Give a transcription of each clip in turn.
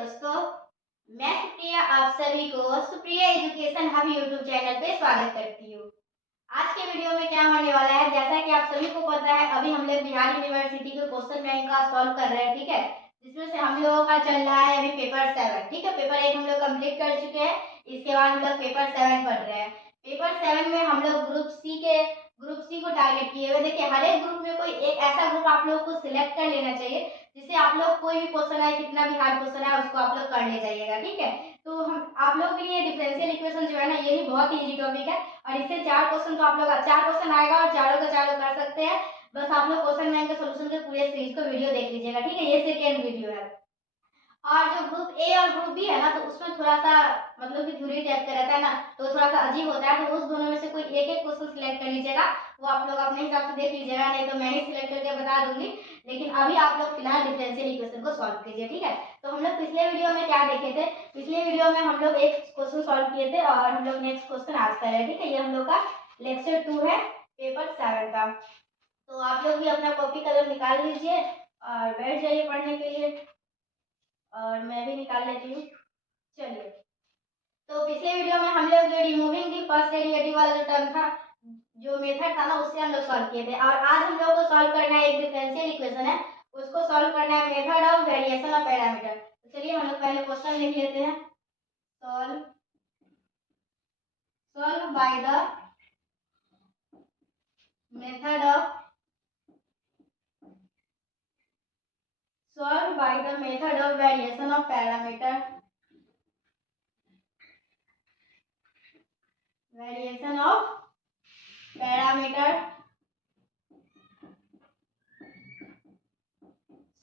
दोस्तों, मैं सुप्रिया आप सभी को Supriya education hub YouTube channel पे स्वागत करती हूँ। आज के वीडियो में क्या होने वाला है, जैसा कि आप सभी को पता है, अभी हम लोग बिहार यूनिवर्सिटी के क्वेश्चन बैंक का सॉल्व कर रहे हैं, ठीक है। जिसमें से हम लोगों का चल रहा है अभी पेपर 7, ठीक है। पेपर 1 हम लोग कंप्लीट कर चुके हैं, इसके बाद हम लोग पेपर 7 पढ़ रहे हैं। पेपर 7 में हम लोग ग्रुप सी को टारगेट किए हुए। देखिए, हर एक ग्रुप में कोई एक ऐसा ग्रुप आप लोग को सिलेक्ट कर लेना चाहिए जिससे आप लोग कोई भी क्वेश्चन आए, कितना भी हार्ड क्वेश्चन है, उसको आप लोग कर ले जाइएगा, ठीक है। तो हम आप लोग के लिए डिफरेंशियल इक्वेशन जो है ना, ये भी बहुत इजी टॉपिक है और इससे 4 क्वेश्चन तो आप लोग 4 क्वेश्चन आएगा और चारों का चारों कर सकते हैं। बस आप लोग क्वेश्चन बैंक के सॉल्यूशन के पूरे सीरीज को वीडियो देख लीजिएगा, ठीक है। ये सेकेंड वीडियो है। और जो ग्रुप ए और ग्रुप बी है ना, तो उसमें थोड़ा सा मतलब कि थ्योरी टाइप का रहता है ना, तो थोड़ा सा अजीब होता है। तो उस दोनों में से कोई एक एक क्वेश्चन सिलेक्ट कर लीजिएगा, वो आप लोग अपने हिसाब से देख लीजिएगा, नहीं तो मैं ही सिलेक्ट करके बता दूंगी। लेकिन अभी आप लोग फिलहाल डिफरेंशियल इक्वेशन को सॉल्व कीजिए, ठीक है। तो हम लोग पिछले वीडियो में क्या देखे थे, पिछले वीडियो में हम लोग एक क्वेश्चन सॉल्व किए थे और हम लोग नेक्स्ट क्वेश्चन आज कर रहे हैं, ठीक है। ये हम लोग का लेक्चर 2 है पेपर 7 का। तो आप लोग भी अपना कॉपी कलम निकाल लीजिए और बैठ जाइए पढ़ने के लिए, और मैं भी निकाल लेती हूँ। चलिए, तो पिछले वीडियो में हम लोग जो रिमूविंग दी फर्स्ट डेरिवेटिव वाला जो टर्म था, जो मेथड था ना, उससे हम लोग सॉल्व किए थे। और आज हम लोग को सॉल्व करना है एक डिफरेंशियल इक्वेशन है, उसको सॉल्व करना है method of variation of parameter. तो चलिए हम लोग पहले क्वेश्चन लिख लेते हैं। Solve by the method of variation of parameter.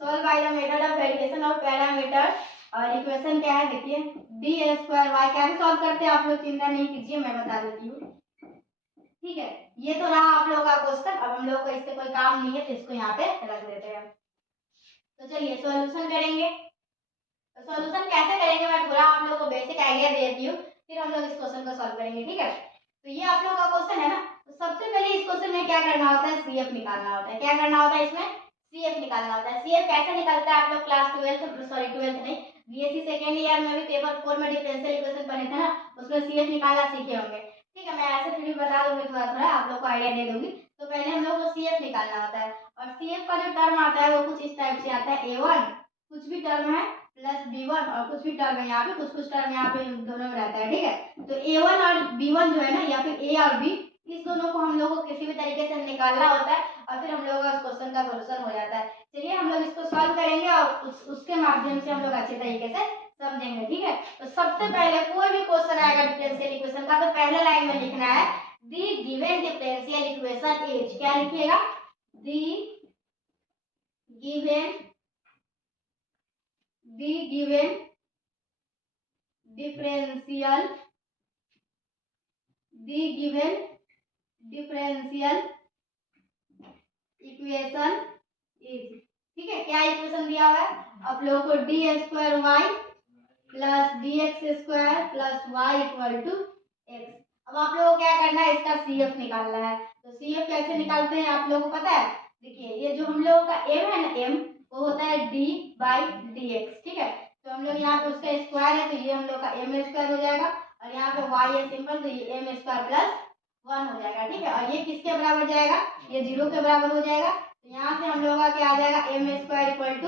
Solve by the method of variation of parameter. और इक्वेशन क्या है, देखिए डी स्क्वायर वाई। कैसे सॉल्व करते हैं आप लोग चिंता नहीं कीजिए, मैं बता देती हूँ, ठीक है। ये तो रहा आप लोगों का क्वेश्चन। अब हम लोग को इससे कोई काम नहीं है, तो इसको यहाँ पे रख देते हैं। तो चलिए सॉल्यूशन करेंगे। तो सॉल्यूशन कैसे करेंगे, मैं थोड़ा आप लोगों को बेसिक आइडिया दे देती हूँ, फिर हम लोग इस क्वेश्चन को सॉल्व करेंगे, ठीक है। तो ये आप लोगों का क्वेश्चन है ना, तो सबसे पहले इस क्वेश्चन में क्या करना होता है, सीएफ निकालना होता है। क्या करना होता है इसमें, सीएफ निकालना होता है। सीएफ कैसे निकलता है, आप लोग क्लास 12 नहीं, बीएससी सेकेंड ईयर में भी पेपर 4 में डिफरेंशियल इक्वेशन पढ़े थे ना, उसमें सीएफ निकालना सीखे होंगे, ठीक है। मैं ऐसे फिर भी बता दूंगी, थोड़ा थोड़ा आप लोग को आइडिया दे दूंगी। तो पहले हम लोग को सीएफ निकालना होता है, और सीएफ का जो टर्म आता है वो कुछ इस टाइप से आता है, a1 कुछ भी टर्म है प्लस b1 और कुछ भी टर्म है यहाँ पे, कुछ टर्म यहाँ पे दोनों में रहता है, ठीक है। तो a1 और b1 जो है ना, या फिर a और b, इस दोनों को हम लोगों को किसी भी तरीके से निकालना होता है और फिर हम लोगों का क्वेश्चन का सॉल्यूशन हो जाता है। चलिए हम लोग इसको सॉल्व करेंगे और उसके माध्यम से हम लोग अच्छे तरीके से समझेंगे, ठीक है। तो सबसे पहले कोई भी क्वेश्चन आएगा डिफरेंशियल इक्वेशन का, तो पहले लाइन में लिखना है the given differential equation is. क्या लिखिएगा, the given differential equation is, ठीक है। क्या इक्वेशन दिया हुआ है आप लोगों को, D square Y plus D X square plus Y equal to X. अब आप लोगों को क्या करना है, इसका सीएफ निकालना है। तो सीएफ कैसे निकालते हैं आप लोगों को पता है, देखिए ये जो हम लोगों का एम है ना, एम वो होता है डी बाई डी एक्स, ठीक है। तो हम लोग यहाँ पे उसका स्क्वायर है, तो ये हम लोग का एम स्क्वायर हो जाएगा, और यहाँ पे वाई है सिंपल, तो ये एम स्क्वायर प्लस 1 हो जाएगा, ठीक है। और ये किसके बराबर जाएगा, ये 0 के बराबर हो जाएगा। तो यहाँ से हम लोगों का क्या आ जाएगा, एम स्क्वायर इक्वल टू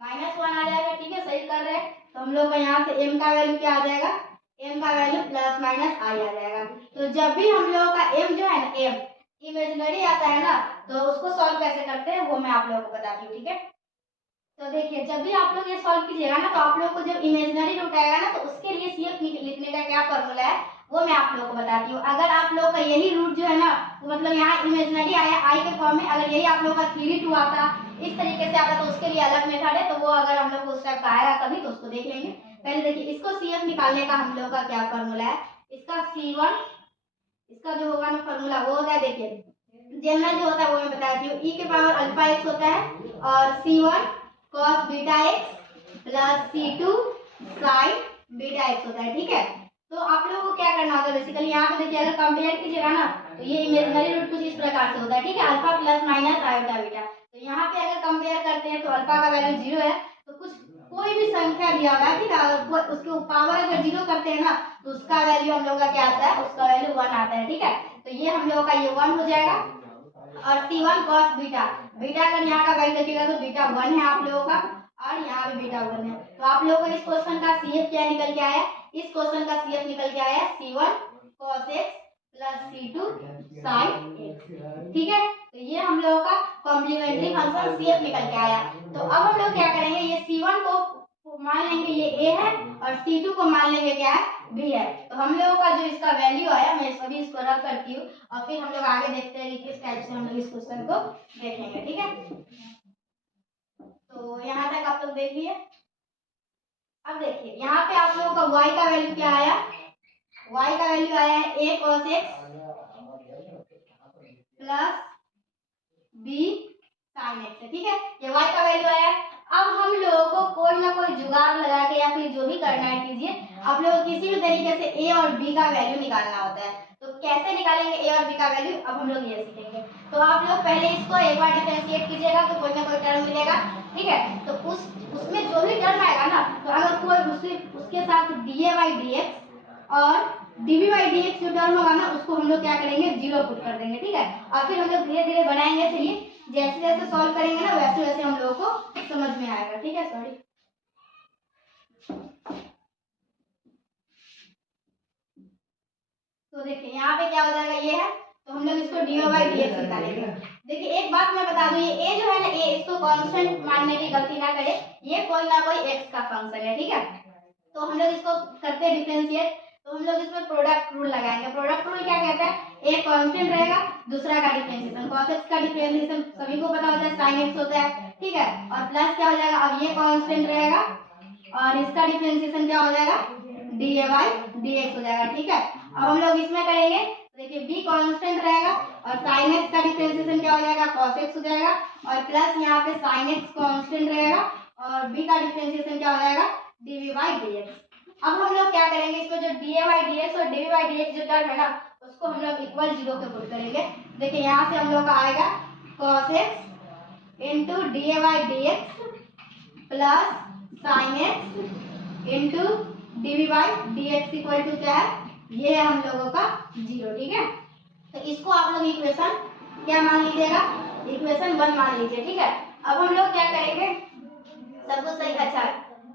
-1 आ जाएगा, ठीक है, सही कर रहे हैं। तो हम लोग का यहाँ से m का वैल्यू क्या आ जाएगा, m का वैल्यू प्लस माइनस i आ जाएगा। तो जब भी हम लोगों का m जो है ना, m इमेजिनरी आता है ना, तो उसको सॉल्व कैसे करते हैं वो मैं आप लोगों को बताती हूँ, ठीक है। तो देखिए, जब भी आप लोग ये सॉल्व कीजिएगा ना, तो आप लोग को जब इमेजिनरी रूट आएगा ना, तो उसके लिए सीएफ लिखने का क्या फॉर्मूला है वो मैं आप लोगों को बताती हूँ। अगर आप लोग का यही रूट जो है ना, तो मतलब यहाँ इमेजिनरी आया आई के फॉर्म में, अगर यही आप लोग का 3 2 आता, इस तरीके से आता, तो उसके लिए अलग मेथड है। तो वो अगर हम लोग उस टाइप का आएगा कभी, तो उसको देख लेंगे। पहले देखिए, इसको सीएफ निकालने का हम लोग का क्या फॉर्मूला है, इसका C1, इसका जो होगा ना फॉर्मूला वो होता है, देखिए जनरल जो होता है वो मैं बताती हूँ, e के पावर अल्फा x होता है, और C1 cos beta x plus C2 sin beta x होता है, ठीक है। तो आप लोगों को क्या करना होगा, बेसिकली यहाँ पे देखिए, अगर कंपेयर कीजिएगा ना, तो ये इमेजिनरी रूट कुछ इस प्रकार से होता है, ठीक है, alpha plus minus iota beta. तो यहाँ पे अगर कंपेयर करते हैं तो अल्फा का वैल्यू 0 है, तो कुछ कोई भी संख्या दिया हुआ है, ठीक है, अगर उसके पावर अगर 0 करते हैं ना तो उसका वैल्यू हम लोग का क्या आता है, उसका वैल्यू 1 आता है, ठीक है। तो ये हम लोग का ये 1 हो जाएगा। और C1 cos बीटा, बीटा अगर यहाँ का वैल्यू देखिएगा तो बीटा 1 है आप लोगों का, और यहाँ भी बीटा 1 है। तो आप लोगों को इस क्वेश्चन का CF क्या निकल के आया, इस क्वेश्चन का CF निकल के आया C1 cos x plus C2 sin x, ठीक है। तो ये हम लोगों का कॉम्प्लीमेंट्री फंक्शन CF निकल के आया। तो अब हम लोग क्या करेंगे, ये C1 को मान लेंगे ये A है, और C2 को मान लेंगे क्या है, B है। तो हम लोगों का जो इसका वैल्यू आया, मैं अभी इसको रख करती हूँ और फिर हम लोग आगे देखते हैं कि किस टाइप से हम लोग इस क्वेश्चन को देखेंगे, ठीक है। तो यहाँ तक आप लोग देखिए। अब देखिए यहाँ पे आप लोगों का y का वैल्यू क्या आया, y का वैल्यू आया है a cos x plus b sin x, ठीक है, ये y का वैल्यू आया। अब हम लोगों को कोई ना कोई जुगाड़ लगा के या फिर जो भी करना है कीजिए, आप लोग किसी भी तरीके से a और b का वैल्यू निकालना होता है। तो कैसे निकालेंगे a और b का वैल्यू, अब हम लोग ये सीखेंगे। तो आप लोग पहले इसको एक बार डिफरेंशिएट कीजिएगा तो कोई ना कोई टर्म मिलेगा, ठीक है। तो उसमें जो भी टर्म आएगा ना, तो अगर कोई उसके साथ dA/dx और dV/dx जो टर्म होगा ना, उसको हम लोग क्या करेंगे, 0 पुट कर देंगे, ठीक है। और फिर हम लोग धीरे धीरे बनाएंगे, चलिए जैसे जैसे सॉल्व करेंगे ना वैसे वैसे हम लोगों को समझ में आएगा, ठीक है। सॉरी, तो देखिए यहाँ पे क्या हो जाएगा, ये है, तो हम लोग इसको dV/dx निकालेंगे। देखिए एक बात मैं बता दूं, ये a जो है ना, a इसको कांस्टेंट मानने की गलती ना करे, ये कोई ना कोई x का फंक्शन है, ठीक है। तो हम लोग इसको करते हैं डिफरेंशिएट, तो हम लोग इसमें प्रोडक्ट रूल लगाएंगे। प्रोडक्ट रूल क्या कहता है, एक कांस्टेंट रहेगा, दूसरा का डिफरेंशिएशन, cos x का डिफरेंशिएशन सभी को पता होता है sin x होता है, ठीक है। और प्लस क्या हो जाएगा, अब ये कांस्टेंट रहेगा और इसका डिफरेंशिएशन क्या हो जाएगा, dA/dx हो जाएगा, ठीक है। अब हम लोग इसमें करेंगे, देखिए b कांस्टेंट रहेगा और sin x का डिफरेंशिएशन क्या हो जाएगा, cos x हो जाएगा, और प्लस यहाँ पे sin x कांस्टेंट रहेगा और b का डिफरेंशिएशन क्या हो जाएगा, dV/dx। अब हम लोग क्या करेंगे, इसको जो dA/dx और dV/dx जो टर्म है ना, उसको हम लोग इक्वल 0 पे पुट करेंगे। देखिए यहाँ से हम लोग का आएगा cos x into dA/dx plus sin x into dV/dx equal to क्या है, ये है हम लोगों का 0, ठीक है। तो इसको आप लोग इक्वेशन क्या मान लीजिएगा, इक्वेशन 1 मान लीजिए, ठीक है। अब हम लोग क्या करेंगे, सब कुछ सही, अच्छा,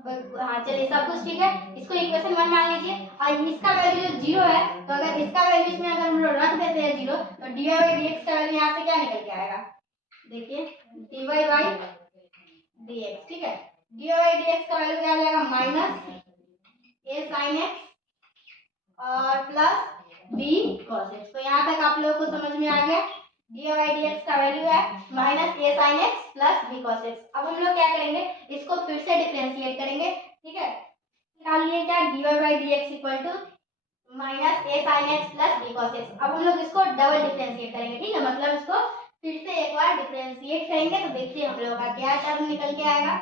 हाँ चलिए सब कुछ ठीक है, इसको इक्वेशन 1 मान लीजिए। और इसका वैल्यू 0 है, तो अगर इसका वैल्यू इसमें अगर हम लोग रख देते हैं 0, तो dV/dx का वैल्यू यहाँ से क्या निकल के आएगा, देखिए dV/dx, ठीक है। dV/dx का वैल्यू क्या आ जाएगा, माइनस a sin x और प्लस b cos x। तो यहाँ तक आप लोगों को समझ में आ गया, dV/dx का वैल्यू है minus a sin x plus b cos x। अब हम लोग क्या करेंगे, इसको फिर से डिफरेंशिएट करेंगे, ठीक है। निकाल लिए क्या, dV/dx equal to minus a sin x plus b cos x। अब हम लोग इसको डबल डिफरेंशिएट करेंगे, ठीक है, मतलब इसको फिर से एक बार डिफरेंशिएट करेंगे। तो देखिए हम लोगों का क्या टर्म निकल के आएगा।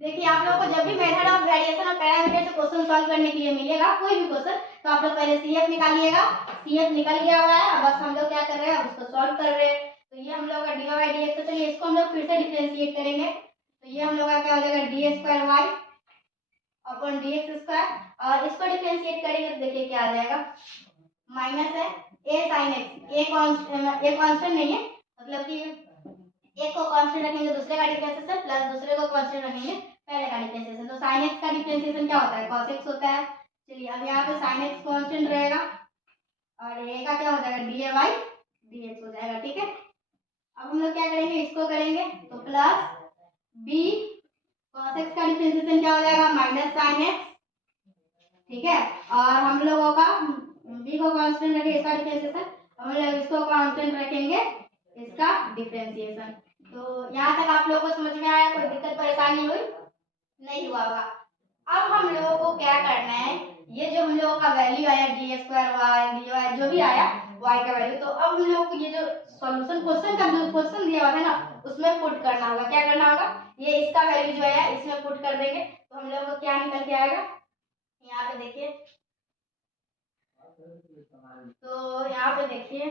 देखिए आप लोगों को जब भी मेथड ऑफ वेरिएशन और पैरामीटर से क्वेश्चन सॉल्व करने के लिए मिलेगा कोई भी क्वेश्चन, तो आप लोग पहले CF निकालिएगा। CF निकल गया हुआ है, अब बस हम लोग क्या कर रहे हैं, उसको सॉल्व कर रहे हैं। तो ये हम लोग का dV/dx, तो चलिए इसको हम लोग फिर से डिफरेंशिएट करेंगे। तो ये हम लोग का क्या हो जाएगा, d² y अपॉन dx², और इसको डिफरेंशिएट करेंगे तो देखिए क्या आ जाएगा, माइनस है a sin x, a constant नहीं है, मतलब कि एक को कांस्टेंट रखेंगे दूसरे का डिफरेंशिएशन, प्लस दूसरे को कांस्टेंट रखेंगे पहले का डिफरेंशिएशन। तो sin x का डिफरेंशिएशन क्या होता है, cos x होता है। चलिए अब यहाँ पे sin x कांस्टेंट रहेगा और a का क्या हो जाएगा, dA/dx हो जाएगा, ठीक है। अब हम लोग क्या करेंगे, इसको करेंगे तो प्लस b cos x का डिफरेंशिएशन क्या हो जाएगा, माइनस sin x, ठीक है। और हम लोगों का b को कांस्टेंट रखेंगे, इसका डिफरेंशिएशन, हम लोग इसको कांस्टेंट रखेंगे इसका डिफरेंशिएशन। तो यहाँ तक आप लोगों को समझ में आया, कोई दिक्कत परेशानी हुई नहीं हुआ होगा। अब हम लोगों को क्या करना है, ये जो हम लोगों का वैल्यू आया d² y dy जो भी आया y का वैल्यू, तो अब हम लोगों को ये जो सॉल्यूशन क्वेश्चन का जो क्वेश्चन दिया हुआ है ना, उसमें पुट करना होगा। क्या करना होगा, ये इसका वैल्यू जो है इसमें पुट कर देंगे, तो हम लोगों को क्या निकल के आएगा, यहाँ पे देखिए, तो यहाँ पे देखिए,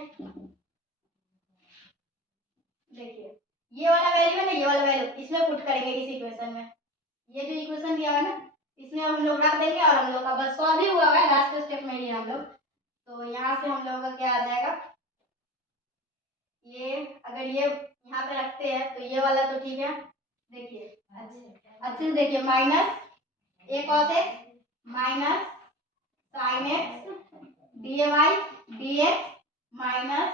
देखिए ये वाला वैल्यू है ना, ये वाला वैल्यू इसमें पुट करेंगे इस इक्वेशन में। ये जो इक्वेशन दिया है ना इसमें हम लोग रख देंगे और हम लोग का बस सॉल्व ही हुआ है, लास्ट स्टेप में ही हम लोग। तो यहाँ से हम लोगों का क्या आ जाएगा, ये अगर ये यहाँ पे रखते हैं तो ये वाला तो ठीक है, देखिए अच्छे से देखिए, minus A cos X minus sine X D Y D X minus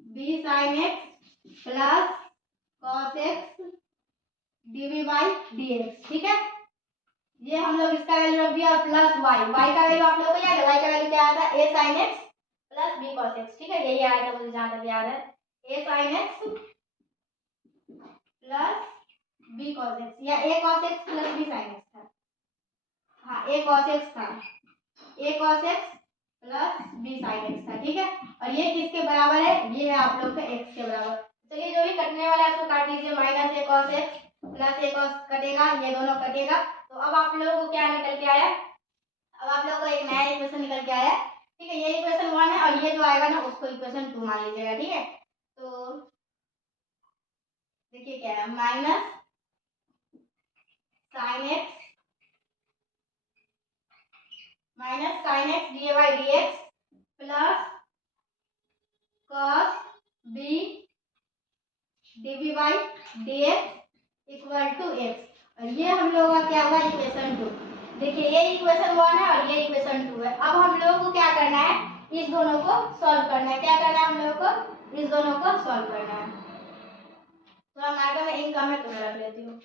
B sine X plus cos X D by D X. ठीक है, ये हम लोग इसका वैल्यू रख दिया, प्लस वाई, वाई का वैल्यू आप लोगों को याद है, वाई का वैल्यू क्या आता है, A sine X plus B cos X. ठीक है, यही आया था मुझे जहां तक याद है, A sine X plus B cos X, या A cos X plus B sine X था, हाँ ए कॉस एक्स था, A cos X plus B sine X था। ठीक है, और ये किसके बराबर है, ये है आप लोग का एक्स के बराबर। चलिए जो भी कटने वाला है उसको काट लीजिए, minus A cos X plus A cos कटेगा, ये दोनों कटेगा। तो अब आप लोगों को क्या निकल के आया, अब आप लोगों को एक नया इक्वेशन निकल के आया। ठीक है, ये इक्वेशन 1 है और ये जो आएगा ना उसको इक्वेशन 2 मान लीजिएगा। ठीक है, तो देखिए क्या है, minus sine X D Y D X plus cos B D by D X equal to X. और ये हम लोगों का क्या हुआ, इक्वेशन 2। देखिए ये इक्वेशन 1 है और ये इक्वेशन 2 है। अब हम लोगों को क्या करना है, इस दोनों को सॉल्व करना है। क्या करना है हम लोगों को, इस दोनों को सॉल्व करना है। थोड़ा मार्कर में इंक कम है तो मैं रख लेती हूँ।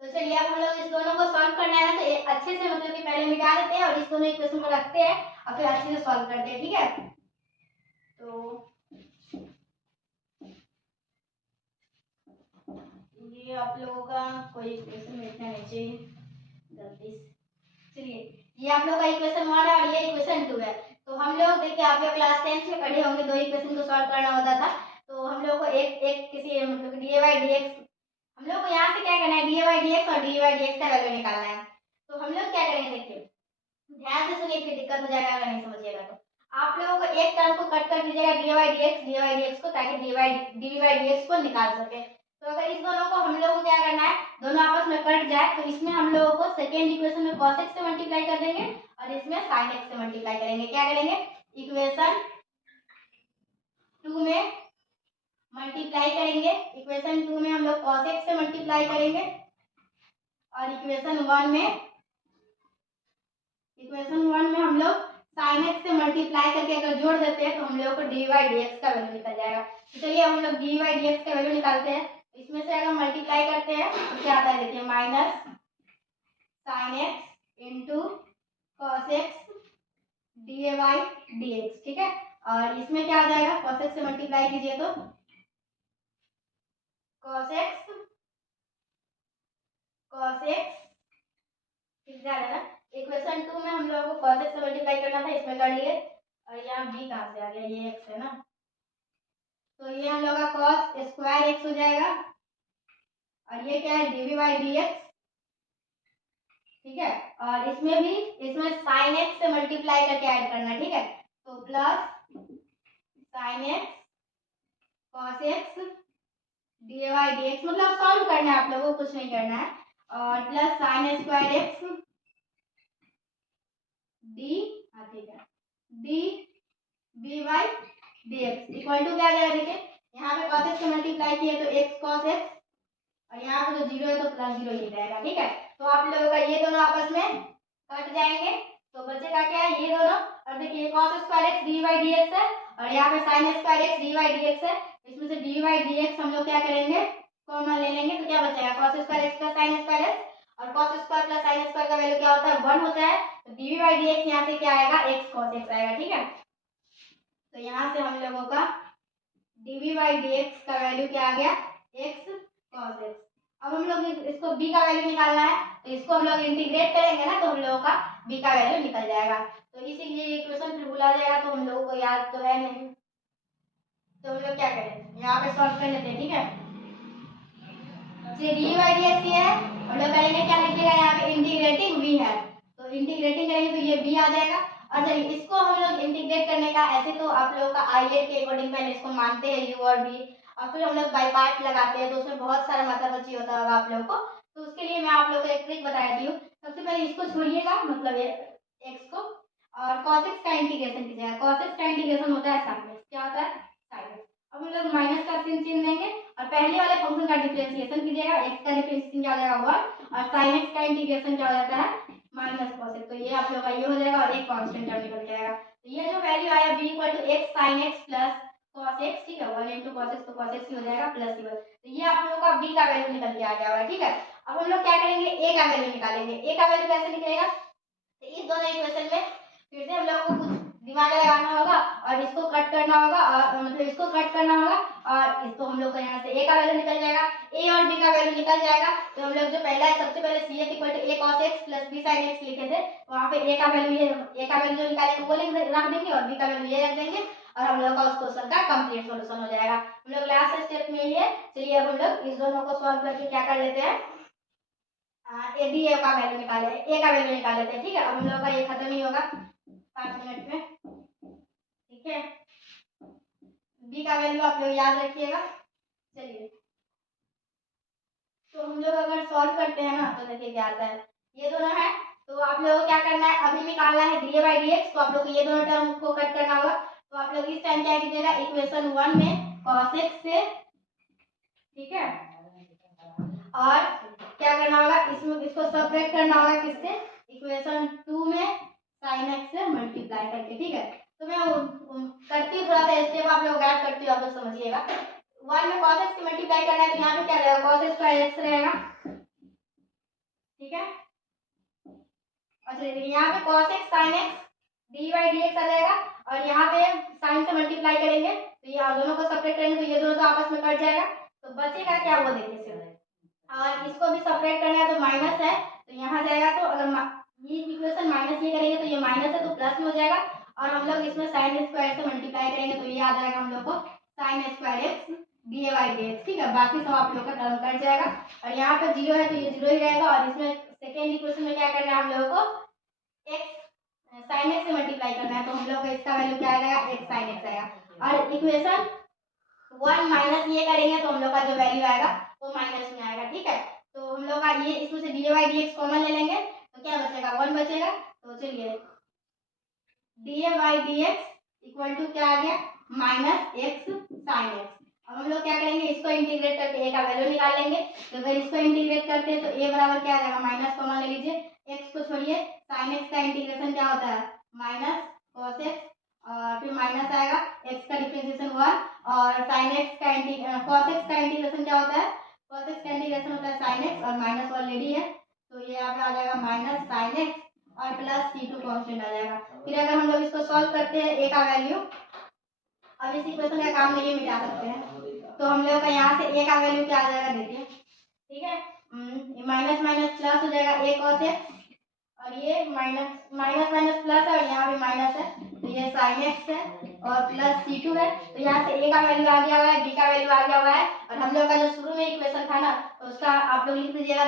तो चलिए अब हम लोग इस दोनों को सॉल्व करना है ना, तो अच्छे से मतलब कि पहले मिटा देते हैं और इस दोनों इक्वेशन को रखते हैं और फिर अच्छे से सॉल्व करते हैं। ठीक है, तो ये आप लोगों का कोई इक्वेशन लिखना नहीं चाहिए गलती से। चलिए ये आप लोग का इक्वेशन 1 है और ये इक्वेशन 2 है। तो हम लोग देखिए आप लोग क्लास 10 में पढ़े होंगे, दो इक्वेशन को सॉल्व करना होता था। तो हम लोग को एक एक किसी मतलब डी बाई डी एक्स, हम लोग को यहाँ से क्या करना है, डी बाई डी एक्स और डी बाई डी एक्स का वैल्यू निकालना है। तो हम लोग क्या करेंगे, देखिए ध्यान से सुनिए, फिर दिक्कत हो जाएगा अगर नहीं समझिएगा तो। आप लोगों को एक टर्म को कट कर दीजिएगा डी बाई डी एक्स को, ताकि डी बाई डी एक्स को निकाल सके। तो अगर इस दोनों को हम लोगों को क्या करना है, दोनों आपस में कट जाए तो इसमें हम लोगों को सेकेंड इक्वेशन में cos x से मल्टीप्लाई कर देंगे और इसमें sin x से मल्टीप्लाई करेंगे। क्या करेंगे, इक्वेशन 2 में मल्टीप्लाई करेंगे, इक्वेशन 2 में हम लोग cos x से मल्टीप्लाई करेंगे और इक्वेशन 1 में हम लोग sin x से मल्टीप्लाई करके अगर जोड़ देते हैं तो हम लोगों को dy dx का वैल्यू निकल जाएगा। तो चलिए हम लोग dy dx का वैल्यू निकालते हैं। इसमें से अगर मल्टीप्लाई करते हैं तो क्या आता है, देखिए minus sin x into cos x dy dx। ठीक है, और इसमें क्या आ जाएगा, cos x से मल्टीप्लाई कीजिए तो cos x ठीक जाएगा ना। इक्वेशन 2 में हम लोगों को cos x से मल्टीप्लाई करना था, इसमें कर लिए। और यहाँ b कहाँ से आ गया, ये x है ना, तो ये हम लोग का cos स्क्वायर x हो जाएगा और ये क्या है, dv बाई dx। ठीक है, और इसमें भी इसमें sin x से मल्टीप्लाई करके ऐड करना। ठीक है, तो plus sin x cos x dy dx, मतलब सॉल्व करना है आप लोगों को, कुछ नहीं करना है। और plus sin square x D, हाँ ठीक है, D B by D X equal to क्या आ जाएगा, देखिए यहाँ पे cos x से मल्टीप्लाई किए तो x cos x और यहाँ पे जो जीरो है तो प्लस जीरो ही रहेगा। ठीक है, तो आप लोगों का ये दोनों आपस में कट जाएंगे तो बचेगा क्या है, ये दोनों। और देखिए cos square x D by D x है और यहाँ पे sin square x D by D x है, इसमें से डी बाई डी एक्स हम लोग क्या करेंगे, कॉमन ले लेंगे। तो क्या बचेगा, cos square x plus sin square x, और cos square plus sin square का वैल्यू क्या होता है, 1 होता है। तो डी बाई डी एक्स यहाँ से क्या आएगा, x cos x आएगा। ठीक है, तो यहाँ से हम लोगों का dv बाई dx का वैल्यू क्या आ गया, x cos x। अब हम लोग इसको b का वैल्यू निकालना है, तो इसको हम लोग इंटीग्रेट करेंगे ना तो हम लोगों का b का वैल्यू निकल जाएगा। तो इसीलिए इक्वेशन फिर भुला जाएगा, तो हम लोगों को याद तो है नहीं, तो हम लोग क्या करें, यहाँ पे सॉल्व कर लेते हैं। ठीक है, dv बाई dx ये है, हम लोग करेंगे क्या, लिखिएगा यहाँ पे इंटीग्रेटिंग v है, तो इंटीग्रेटिंग करेंगे तो ये b आ जाएगा। और चलिए इसको हम लोग इंटीग्रेट करने का, ऐसे तो आप लोगों का आईलेट के अकॉर्डिंग पहले इसको मानते हैं u और v, और फिर हम लोग बाई पार्ट लगाते हैं तो उसमें बहुत सारा मतलब चाहिए होता होगा आप लोगों को। तो उसके लिए मैं आप लोगों को एक ट्रिक बता देती हूँ। सबसे पहले इसको छोड़िएगा, मतलब x को, और cos x का इंटीग्रेशन कीजिएगा। cos x का इंटीग्रेशन होता है sin x, क्या होता है sin x। अब हम लोग माइनस का चिन्ह चिन्ह देंगे और पहले वाले फंक्शन का डिफरेंशिएशन कीजिएगा। x का डिफरेंशिएशन क्या हो जाएगा 1, और sin x का इंटीग्रेशन क्या हो जाता है माइनस cos x। तो ये आप लोग का ये हो जाएगा और एक कांस्टेंट टर्म निकल जाएगा। तो ये जो वैल्यू आया b equal to x sin x plus cos x, ठीक है, 1 into cos x, तो cos x ही हो जाएगा प्लस c1। तो ये आप लोगों का b का वैल्यू निकल के आ गया होगा, ठीक है। अब हम लोग क्या करेंगे, a का वैल्यू निकालेंगे। a का वैल्यू कैसे निकलेगा, तो इस दोनों इक्वेशन में फिर से हम लोग को कुछ दिमाग लगाना होगा और इसको कट करना होगा, और मतलब इसको कट करना होगा और इसको हम लोग को यहाँ से a का वैल्यू निकल जाएगा, a और b का वैल्यू निकल जाएगा। तो हम लोग जो पहला है, सबसे पहले cf equal to a cos x plus b sin x लिखे थे, वहाँ पे a का वैल्यू ये, a का वैल्यू जो निकालेंगे वो रख देंगे और b का वैल्यू ये रख देंगे, और हम लोग का उस क्वेश्चन का कंप्लीट सॉल्यूशन हो जाएगा। हम लोग लास्ट स्टेप में ही है। चलिए अब हम लोग इस दोनों को सॉल्व करके क्या कर लेते हैं, ए बी ए का वैल्यू निकाले, ए का वैल्यू निकाल लेते हैं, ठीक है। अब हम लोग का ये खत्म ही होगा 5 मिनट में, ठीक है। बी का वैल्यू आप लोग याद रखिएगा। चलिए तो हम लोग अगर सॉल्व करते हैं ना तो देखिए क्या आता है, ये दोनों है, तो आप लोगों को क्या करना है, अभी निकालना है डी बाई डी एक्स। तो आप लोग ये दोनों टर्म को कट करना होगा। तो आप लोग इस टाइम क्या कीजिएगा, इक्वेशन 1 में cos x से, ठीक है, और क्या करना होगा, इसमें इसको सेपरेट करना होगा किससे, इक्वेशन 2 में sin x से मल्टीप्लाई करके, ठीक है। तो मैं करती हूँ थोड़ा सा स्टेप, आप लोग गाइड करती हूँ, आप लोग समझिएगा। 1 में cos x से मल्टीप्लाई करना है तो यहाँ पे क्या रहेगा, cos स्क्वायर x रहेगा, ठीक है। और चलिए यहाँ पे cos x sin x D by D X आ जाएगा, और यहाँ पे sin से मल्टीप्लाई करेंगे तो ये दोनों को सेपरेट करेंगे तो ये दोनों तो आपस में कट जाएगा, तो बचेगा क्या वो देखिए सिर्फ। और इसको भी सेपरेट करना है तो माइनस है, तो यहाँ जाएगा, तो अगर ये इक्वेशन माइनस ये करेंगे तो ये माइनस है तो प्लस में हो जाएगा, और हम लोग इसमें साइन स्क्वायर से मल्टीप्लाई करेंगे तो ये आ जाएगा हम लोग को sine square x D by D X, ठीक है। बाकी सब आप लोग का टर्म कट जाएगा, और यहाँ पे जीरो है तो ये जीरो ही रहेगा, और इसमें सेकेंड इक्वेशन में क्या करना है हम लोगों को, एक्स साइन एक्स से मल्टीप्लाई करना है, तो हम लोग को इसका वैल्यू क्या आएगा, एक्स साइन एक्स आएगा। और इक्वेशन 1 माइनस ये करेंगे तो हम लोग का जो वैल्यू आएगा वो माइनस में आएगा, ठीक है। तो हम लोग का ये इसमें से D by D X common ले लेंगे तो क्या बचेगा, 1 बचेगा। तो चलिए D by D X equal to क्या आ गया, माइनस एक्स साइन एक्स। अब हम लोग क्या करेंगे, इसको इंटीग्रेट करके ए का वैल्यू निकाल लेंगे। तो अगर इसको इंटीग्रेट करते हैं तो ए बराबर क्या आ जाएगा, माइनस कॉमन ले लीजिए, एक्स को छोड़िए, साइन एक्स का इंटीग्रेशन क्या होता है माइनस कॉस एक्स, और फिर माइनस आएगा, एक्स का डिफरेंशिएशन 1, और साइन एक्स का कॉस एक्स का इंटीग्रेशन क्या होता है, कॉस एक्स का इंटीग्रेशन होता है साइन एक्स, और माइनस ऑलरेडी है तो ये यहाँ पे आ जाएगा माइनस साइन एक्स और प्लस c2 कांस्टेंट आ जाएगा। फिर अगर हम लोग इसको सॉल्व करते हैं a का वैल्यू, अब इस इक्वेशन का काम नहीं मिटा सकते हैं, तो हम लोग का यहाँ से a का वैल्यू क्या आ जाएगा देखिए, ठीक है, माइनस माइनस प्लस हो जाएगा a cos x, और ये माइनस माइनस माइनस प्लस है और यहाँ भी माइनस है, तो ये sin x है और प्लस c2 है। तो यहाँ से a का वैल्यू आ गया हुआ है, b का वैल्यू आ गया हुआ है, और हम लोग का जो शुरू में इक्वेशन था ना तो उसका आप लोग लिख दीजिएगा,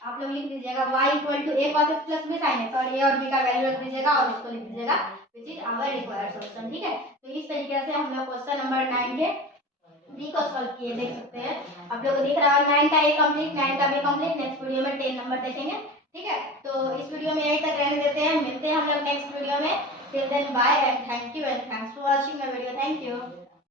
आप लोग लिख दीजिएगा y equal to a cos x plus b sin x, और a और b का वैल्यू रख दीजिएगा और इसको लिख दीजिएगा which is our required solution, ठीक है। तो इस तरीके से हम लोग क्वेश्चन नंबर 9 के बी को सॉल्व किए देख सकते हैं। आप लोग को दिख रहा है 9 का ए कंप्लीट, 9 का बी कंप्लीट। नेक्स्ट वीडियो में 10 नंबर देखेंगे, ठीक है। तो इस वीडियो में यहीं तक रहने देते हैं, मिलते हैं हम लोग नेक्स्ट वीडियो में। Till then bye and thank you and thanks for watching my video, thank you.